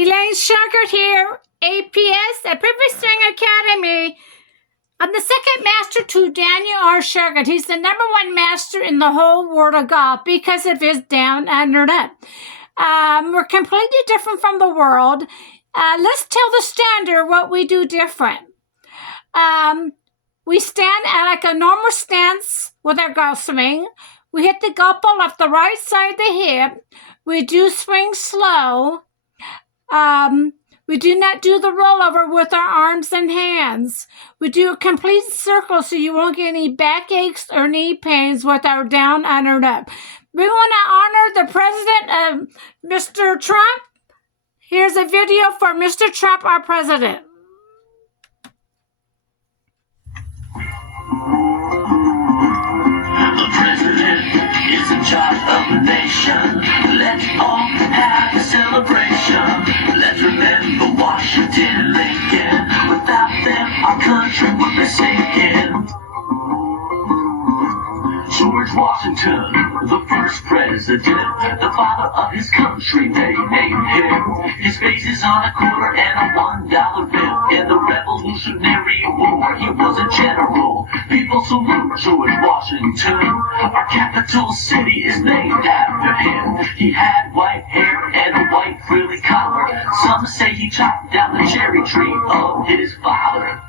Elaine Shauger here, APS at Perfect String Academy. I'm the second master to Daniel R. Shauger. He's the #1 master in the whole world of golf because of his down under up. We're completely different from the world. Let's tell the standard what we do different. We stand at like a normal stance with our golf swing. We hit the golf ball off the right side of the hip. We do swing slow. We do not do the rollover with our arms and hands. We do a complete circle so you won't get any backaches or knee pains with our down, under, up. We want to honor the president, Mr. Trump. Here's a video for Mr. Trump, our president. The president is in charge of the nation. Let's all have a celebration. Let's remember Washington and Lincoln. Without them, our country would be sinking. George Washington, the first president, the father of his country, they named him. His face is on a quarter and a $1 bill. In the Revolutionary War, he was a general. People salute George Washington. Our capital city is named after him. He had white hair and a white frilly collar. Some say he chopped down the cherry tree of his father.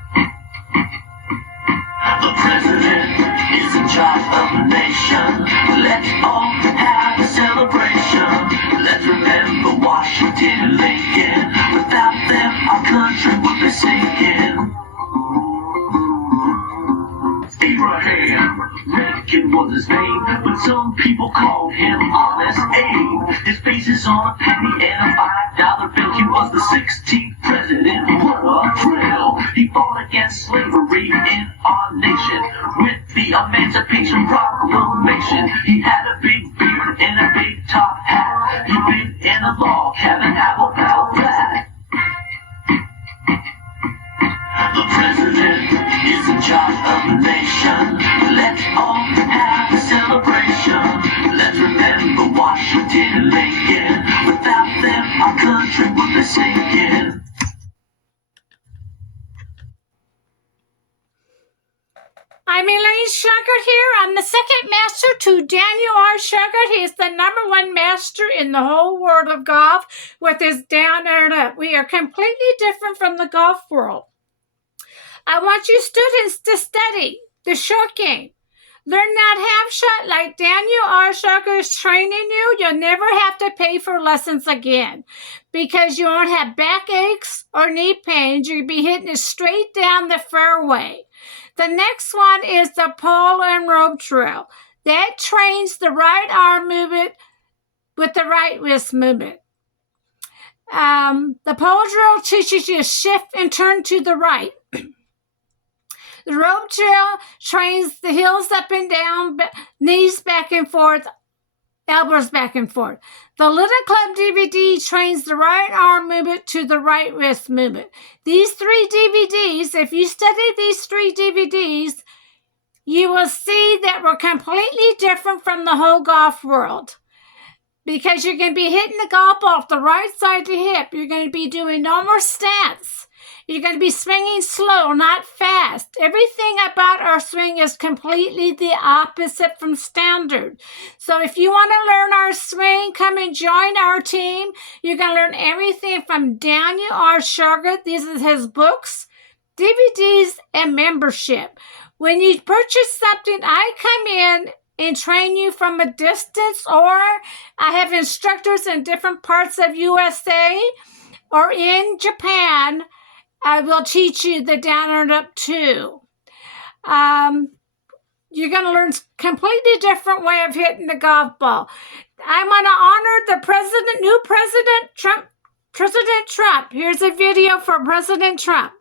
The president is in charge of the nation. Let's all have a celebration. Let's remember Washington and Lincoln. Without them, our country would be sinking. Abraham Lincoln was his name, but some people called him Honest Abe. His face is on a penny and a $5 bill. He was the 16th president. What a thrill! He fought against slavery in our nation with the Emancipation Proclamation. He had a big beard and a big top hat. He lived in a log cabin, apple pal flat. The president is in charge of the nation. Let's all have a celebration. Let's remember Washington and Lincoln. Without them, our country would be sinking. I'm Elaine Shauger here. I'm the second master to Daniel R. Shauger. He is the #1 master in the whole world of golf with his down and up. We are completely different from the golf world. I want you students to study the short game. Learn that half shot like Daniel R. Shauger is training you. You'll never have to pay for lessons again because you won't have backaches or knee pains. You'll be hitting it straight down the fairway. The next one is the pole and rope drill. That trains the right arm movement with the right wrist movement. The pole drill teaches you to shift and turn to the right. The rope drill trains the heels up and down, knees back and forth, elbows back and forth. The Little Club DVD trains the right arm movement to the right wrist movement. These 3 DVDs, if you study these 3 DVDs, you will see that we're completely different from the whole golf world. Because you're going to be hitting the golf ball off the right side of the hip. You're going to be doing normal stance. You're going to be swinging slow, not fast. Everything about our swing is completely the opposite from standard. So if you want to learn our swing, come and join our team. You're going to learn everything from Daniel R. Shauger. These are his books, DVDs, and membership. When you purchase something, I come in and train you from a distance, or I have instructors in different parts of USA or in Japan. I will teach you the down and up too. You're going to learn a completely different way of hitting the golf ball. I want to honor the president, new President Trump. President Trump. Here's a video for President Trump.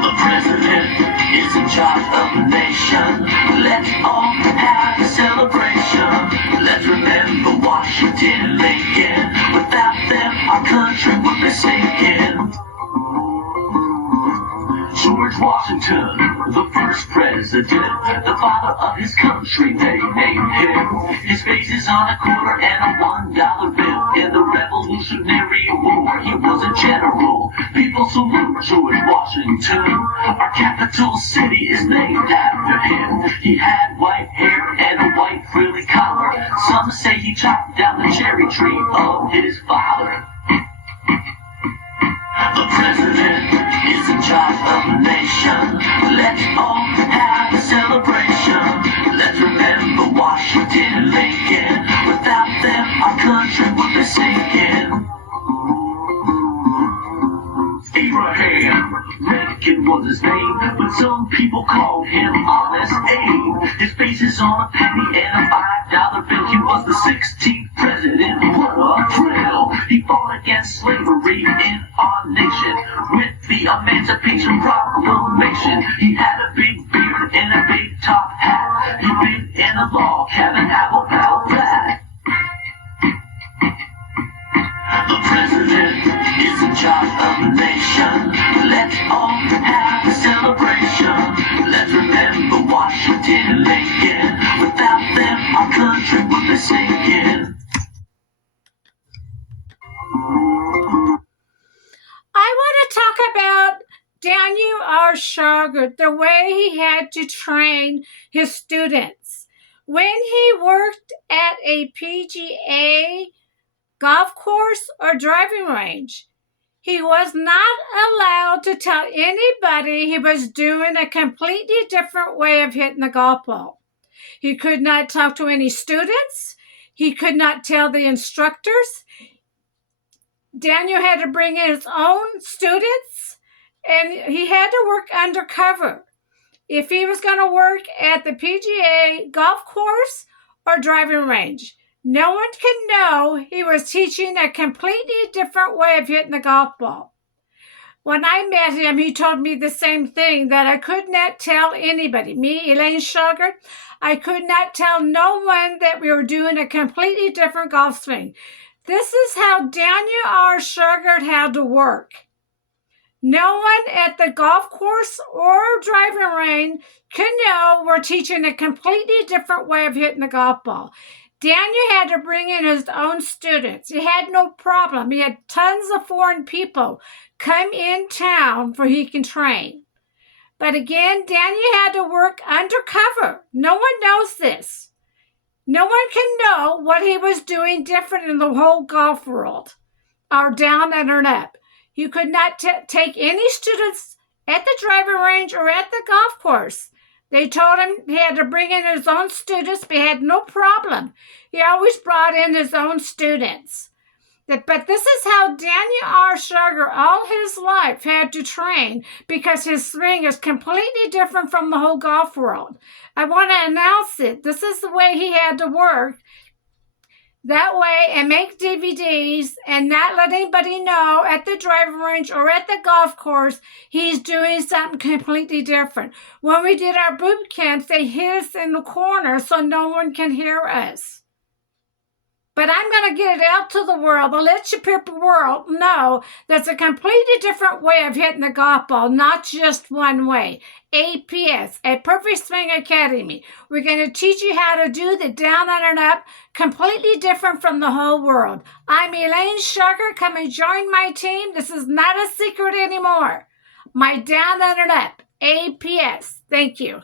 The president is in charge of the nation. Let's all have a celebration. Let's remember Washington and Lincoln. Without them, our country would be sinking. George Washington, the first president, the father of his country, they named him. His face is on a quarter and and a $1 bill. In the Revolutionary War, he was a general. People salute George Washington. Our capital city is named after him. He had white hair and a white frilly collar. Some say he chopped down the cherry tree of his father. The president is in charge of the nation. Let's all have a celebration. Let's remember Washington and Lincoln. Without them, our country would be sinking. Abraham Lincoln was his name, but some people called him Honest Abe. His face is on a penny and a $5 bill. He was the 16th president. What a thrill! He fought against slavery in our nation with the Emancipation Proclamation. He had a big beard and a big top hat. He'd been in a log cabin. How about that? The president is in charge of the nation. Let's all have a celebration. Let's remember Washington and Lincoln. Without them, our country would be sinking. I want to talk about Daniel R. Shauger, the way he had to train his students. When he worked at a PGA golf course or driving range, he was not allowed to tell anybody he was doing a completely different way of hitting the golf ball. He could not talk to any students. He could not tell the instructors. Daniel had to bring in his own students, and he had to work undercover if he was going to work at the PGA golf course or driving range. No one can know he was teaching a completely different way of hitting the golf ball. When I met him, he told me the same thing, that I could not tell anybody. Me, Elaine Shauger, I could not tell no one that we were doing a completely different golf swing. This is how Daniel R. Shauger had to work. No one at the golf course or driving range could know we're teaching a completely different way of hitting the golf ball. Daniel had to bring in his own students. He had no problem. He had tons of foreign people come in town for he can train. But again, Daniel had to work undercover. No one knows this. No one can know what he was doing different in the whole golf world, or down and or up. You could not take any students at the driving range or at the golf course. They told him he had to bring in his own students, but he had no problem. He always brought in his own students. But this is how Daniel R. Shauger all his life had to train, because his swing is completely different from the whole golf world. I want to announce it. This is the way he had to work. That way, and make DVDs and not let anybody know at the driving range or at the golf course he's doing something completely different. When we did our boot camps, they hid us in the corner so no one can hear us. But I'm going to get it out to the world, the Let Your People world know that's a completely different way of hitting the golf ball, not just one way. APS, a Perfect Swing Academy. We're going to teach you how to do the down, under, and up, completely different from the whole world. I'm Elaine Shauger. Come and join my team. This is not a secret anymore. My down, under, and up, APS. Thank you.